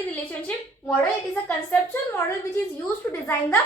entity relationship model. It is a conceptual model which is used to design the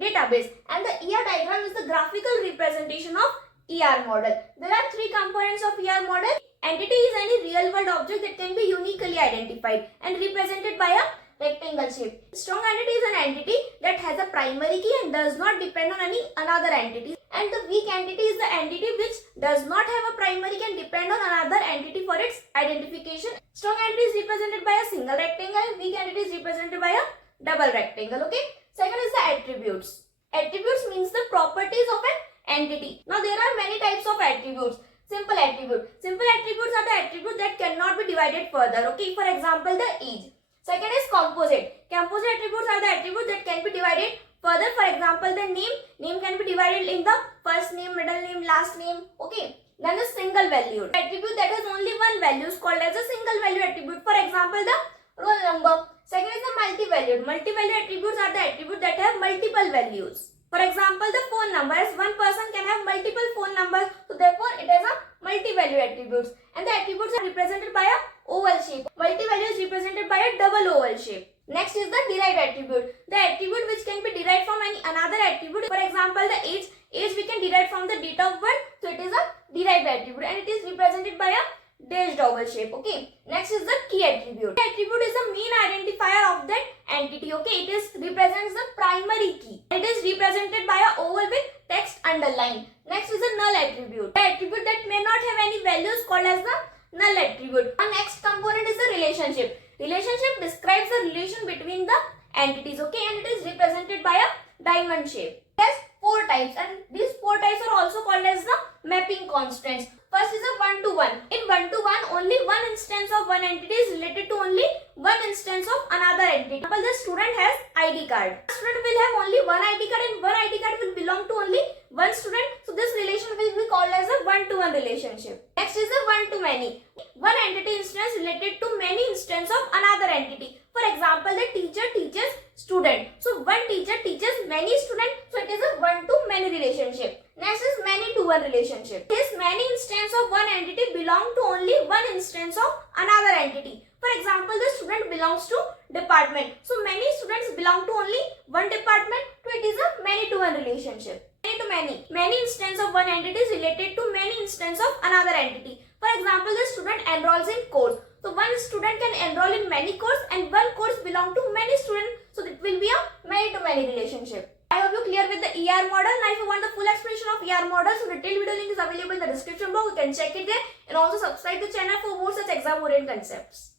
database, and the ER diagram is the graphical representation of ER model. There are three components of ER model. Entity is any real world object that can be uniquely identified and represented by a rectangle shape. Strong entity is an entity that has a primary key and does not depend on any another entity. And the weak entity is the entity which does not have a primary key and depend on another entity for its identification. Strong entity is represented by a single rectangle and weak entity is represented by a double rectangle. Okay. Second is the attributes. Attributes means the properties of an entity. Now there are many types of attributes. Simple attribute. Simple attributes are the attributes that cannot be divided further. Okay. For example, the age. Second is composite. Composite attributes are the attributes that can be divided further. For example, the name. Name can be divided in the first name, middle name, last name. Okay. Then the single value. Attribute that has only one value is called as a single value attribute. For example, the roll number. Second is the multi-valued. Multi-value attributes are the attributes that have multiple values. For example, the phone number, as one person can have multiple phone numbers, so therefore it has a multi-value attributes. And the attributes are represented by a oval shape. Multi-value is represented by a double oval shape. Next is the derived attribute. The attribute which can be derived from any another attribute. For example, the age. Age we can derive from the date of birth, so it is a derived attribute and it is represented by a dashed oval shape. Okay. Next is the key attribute. The attribute is the main identifier of that entity. Okay. It represents the primary key. It is represented by a oval with text underlined. Next is the null attribute. The attribute that may not have any values called as the null attribute. Our next component is the relationship. Relationship describes the relation between the entities. Okay. And it is represented by a diamond shape. It has four types and these four types are also called as the mapping constants. First is a one-to-one. In one-to-one, only one instance of one entity is related to only one instance of another entity. For example, the student has ID card. The student will have only one ID card and one ID card will belong to only one student. So this relation will be called as a one-to-one relationship. Next is the one-to-many. One entity instance related to many instances of another entity. For example, the teacher teaches student. So one teacher teaches many students. So it is a one-to-many relationship. Next is many-to-one relationship. This many instances of one entity belong to only one instance of another entity. For example, the student belongs to department. So many students belong to only one department. So it is a many-to-one relationship. Many-to-many. Many instances of one entity is related to many instances of another entity. For example, the student enrolls in course. So one student can enroll in many courses and one course belong to many students. So it will be a many-to-many relationship. I hope you clear with the ER model. Now if you want the full explanation of ER model, so detailed video link is available in the description box. You can check it there and also subscribe the channel for more such exam oriented concepts.